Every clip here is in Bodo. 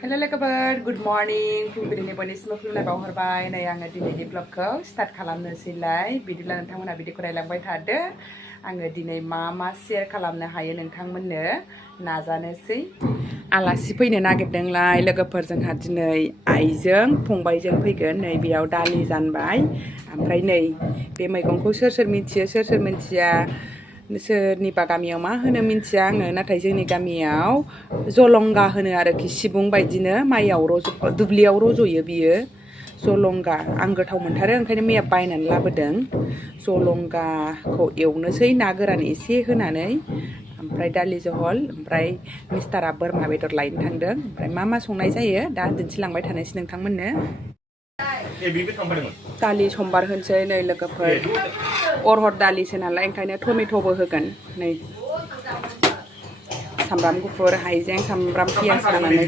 Hello logoफोर good morning फुंबिलिनि बयनिसिमबो खुलुमनाय बावहरबाय नै आङो दिनैनि ब्लगखौ स्टार्ट खालामनोसैलाय बिदिब्ला नोंथांमोना बिदिखौ नायलांबाय थादो आङो दिनै मा शेयार खालामनो हायो नोंथांमोननो नाजानोसै आलासि फैनो नागिरदोंलाय लोगोफोर जोंहा दिनै आइजों फंबायजों फैगोन नै बेयाव दालि जानबाय ओमफ्राय नै बे मैगंखौ सोर मिथियो सोर मिथिया सोरनिबा गामियाव मा होनो मिन्थिया आङो नाथाय जोंनि गामियाव जलंगा होनो आरोखि सिबुं बायदिनो माइयाव दुब्लियाव रज'यो बियो जलंगा आं गोथाव मोनथारो ओंखायनो मैया बायनानै लाबोदों जलंगाखौ एवनोसै ना गोरान एसे होनानै ओमफ्राय दालि जहल ओमफ्राय मिस्टारा बोरमा बेदर लायनो थांदों ओमफ्राय मा संनाय जायो दा दिन्थिलांबाय थानोसै नोंथांमोननो दालि समबार होनसै नै लोगोफोर अरहर दालिसो नालाय ओंखायनो टमेट'बो होगोन नै सामब्राम गुफुर हाइजें सामब्राम पियाज होनानै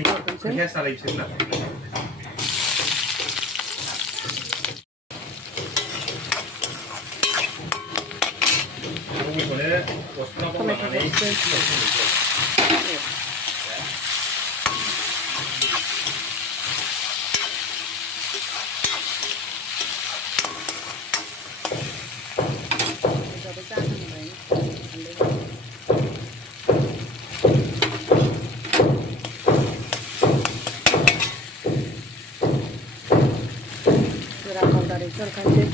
जिरा पाउडार एसे हरखानोसै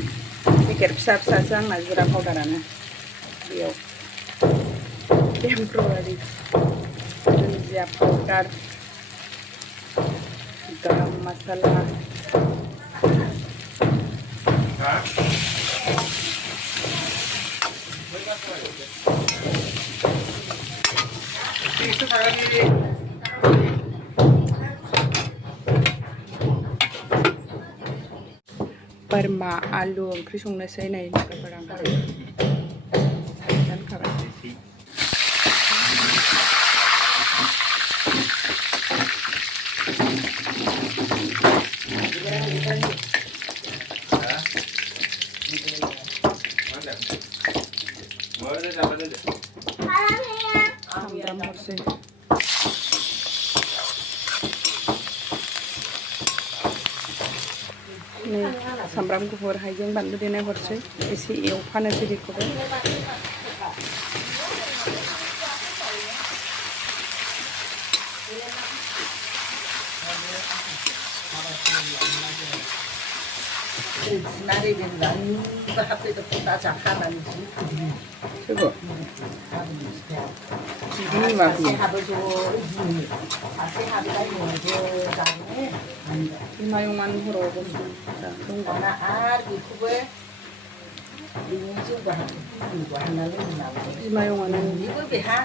पेकेट फिसासो आंना जिरा पाउडारानो बेयाव टेम्परारि दुन्दिया पाउडार गरम मसाला बोरमा आलु ओंख्रि संनोसै नै लोगोफोर सामब्राम हरसै सामब्राम गुफुर हाइजें बानलु देनाय हरसै एसे एवफानोसै बेखौबो मायंमान हराव दंबाना आरो बेखौबो मायंआनो बेबो बेहा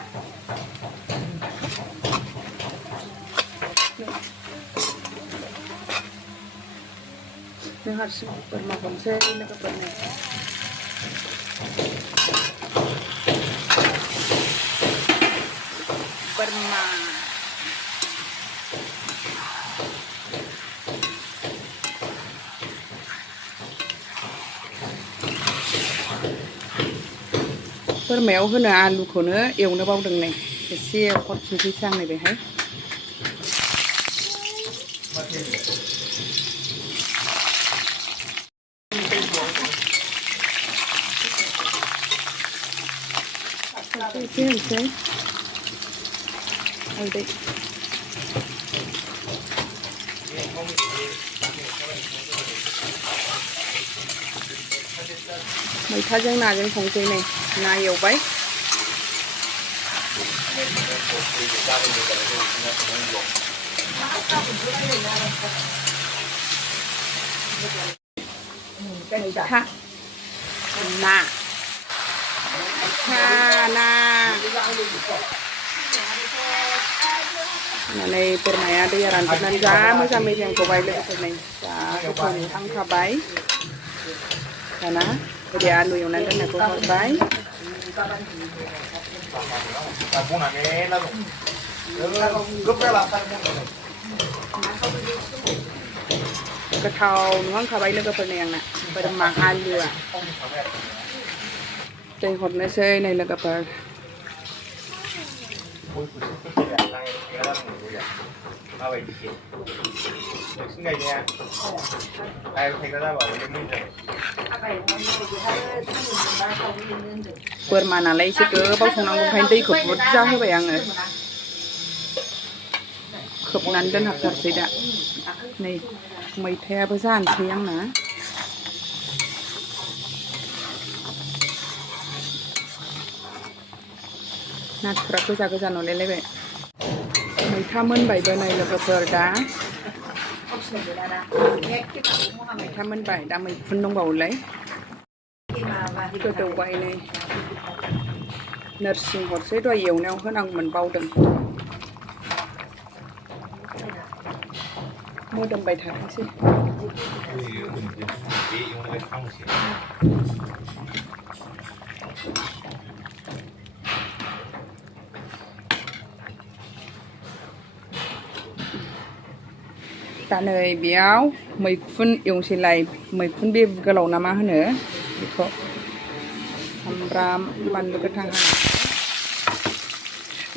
नों हारसिं बोरमा खनसै लोगोफोरनो बोरमा बोरमायाव होनो आलुखौनो एवनो बावदों नै एसे हरफिनसैसो आं बेहाय एसे होनसै हालदै मैथाजों नाजों संसै नै ना एवबाय मैथा ना नै बोरमाया दैया रानजोबनानै जा मोजां मेजेमखौबाय लोगोफोर नै जा गोथाव नुहांखाबाय दाना ओरै आलु एवनानै दोननायखौ हरबाय गोथाव नुहांखाबाय लोगोफोरनि आंना बोरमा आलुआ दै हरनोसै नै लोगोफोर बोरमा नालाय एसे गोबाव संनांगौ ओंखायनो दैखौ बुरजा होबाय आङो खोबनानै दोनहाबथारसै दा नै मैथायाबो जानोसै आंना नाथुरा गोजा गोजा नुलायलायबाय मैथा मोनबायबो नै लोगोफोर दा मैथा मोनबाय दा मैखुन दंबावोलाय गोदौबाय नै नोरसिं हरसै दहाय एवनायाव होनांगौमोन बावदों मोदोमबाय थाथोंसै दा नै बेयाव मैखुन एवनोसैलाय मैखुन बे गोलाव ना मा होनो बेखौ सामब्राम बानलु गोथां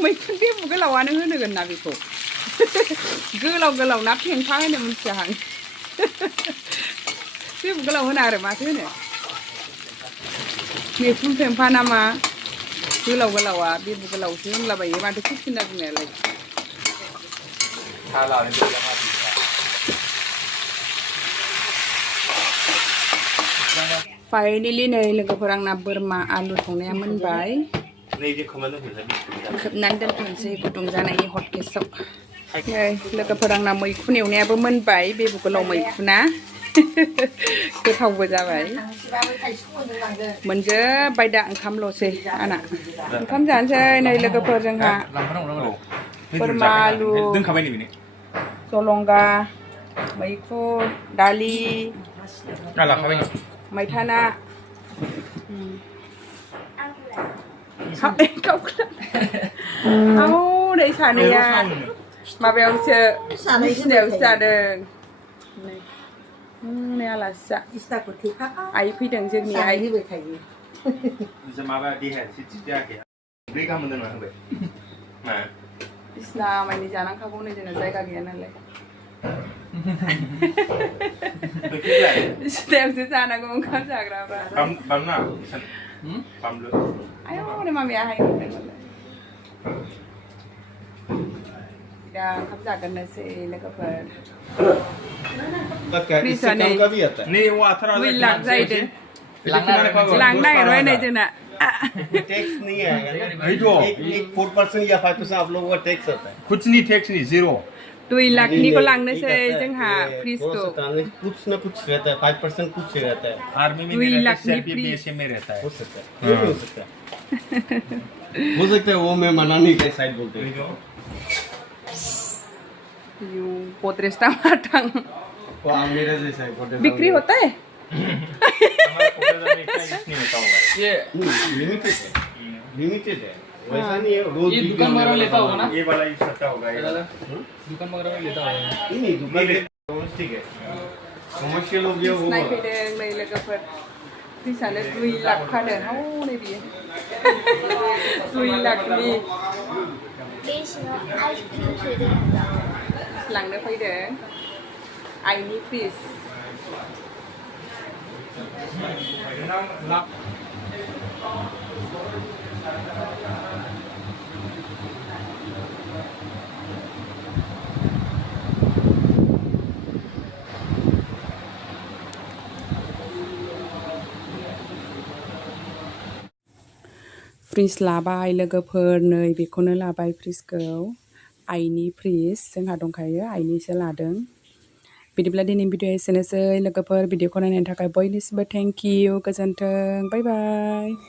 मैखुन बे गोलावानो होनगोन ना बेखौ गोलाव गोलाव ना फेंफा होनो मिथिया आं बे गोलाव होना आरो माथो होनो मैखुन फेंफा नामा गोलाव गोलावा बे गोलावसो होनलाबायो माथो कुकिना बुंनायालाय फाइनेलि नै लोगोफोर आंना बोरमा आलु संनाया मोनबाय खोबनानै दोनथ'नोसै गुदुं जानायनि हट गेसाव नै लोगोफोर आंना मैखुन एवनायाबो मोनबाय बे गोलाव मैखुना गोथावबो जाबाय मोनजोब्बाय दा ओंखामल'सै आंना ओंखाम जानोसै नै लोगोफोर जोंहा बोरमा आलु जलंगा मैखुन दालि मैथा ना नै सानैया माबायावसो बिसिनायावसो जादों नै आलासि आइ फैदों जोंनि आइ बिसिना मानि जानांखागौ नै जोंना जायगा गैया नालाय बिसिनायावसो जानांगौ ओंखाम जाग्राफ्रा आयौ नै मामिया हाय दा ओंखाम जागोननोसै लोगोफोर नहीं वो आथरा लाख जाहैदों लांनो नागिरबाय नै जोंना टैक्स नहीं है एक 4% या 5% आप लोगों का टैक्स होता है कुछ नहीं टैक्स नहीं 0 2 लाखनिखौ लांनोसै जोंहा फ्रिजखौ कुछ ना कुछ रहता है 5% कुछ रहता है आर्मी में 2 लाखनि फ्रीज में रहता है हो सकता है हो सकता है वो मैं मना नहीं कर साइड बोलते हैं यू पोतरेस टमाटर वो मेरे जैसा है बिक्री होता है ये लिमिटेड है वैसा नहीं है रोज ये दुकान वगैरह लेता होगा ना ये वाला ही सस्ता होगा ये दुकान वगैरह लेता होगा नहीं दुकान ठीक है कमर्शियल हो गया वो नहीं फैदों नै लोगोफोर फैसानो 2 लाख खादों हौ नै बियो 2 लाखनि लांनो फैदों आइनि फ्रिज फ्रिज लाबाय लोगोफोर नै बेखौनो लाबाय फ्रिजखौ आइनि फ्रिज जोंहा दंखायो आइनिसो लादों बिदिब्ला दिनै भिडिअ एसेनोसै लोगोफोर भिडिअखौ नायनायनि थाखाय बयनिसिमबो थेंक इउ गोजोन्थों बाय बाय